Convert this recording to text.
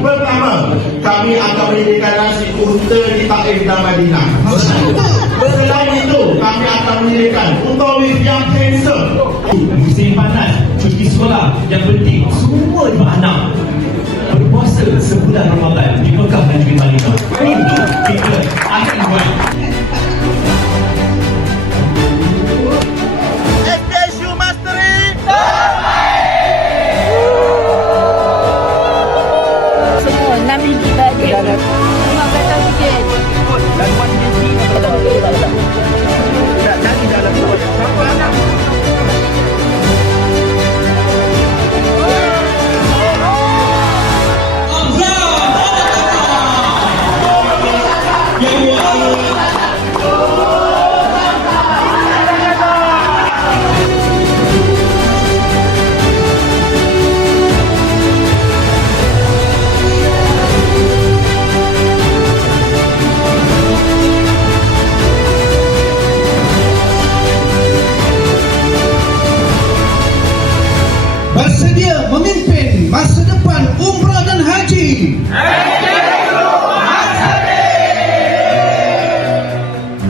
Pertama, kami akan mendirikan nasi unta di Taif dan Madinah. Selain itu, kami akan mendirikan Utawif yang handsome. Musim panas, cuti sekolah yang penting, semua anak berpuasa sebulan Ramadan di Mekah dan juga Madinah. Itu kita akan buat. SPSU Mastery. Semua 6 biji tadi. Memang kata sikit. Laluan biji tak cari dalam bersedia memimpin masa depan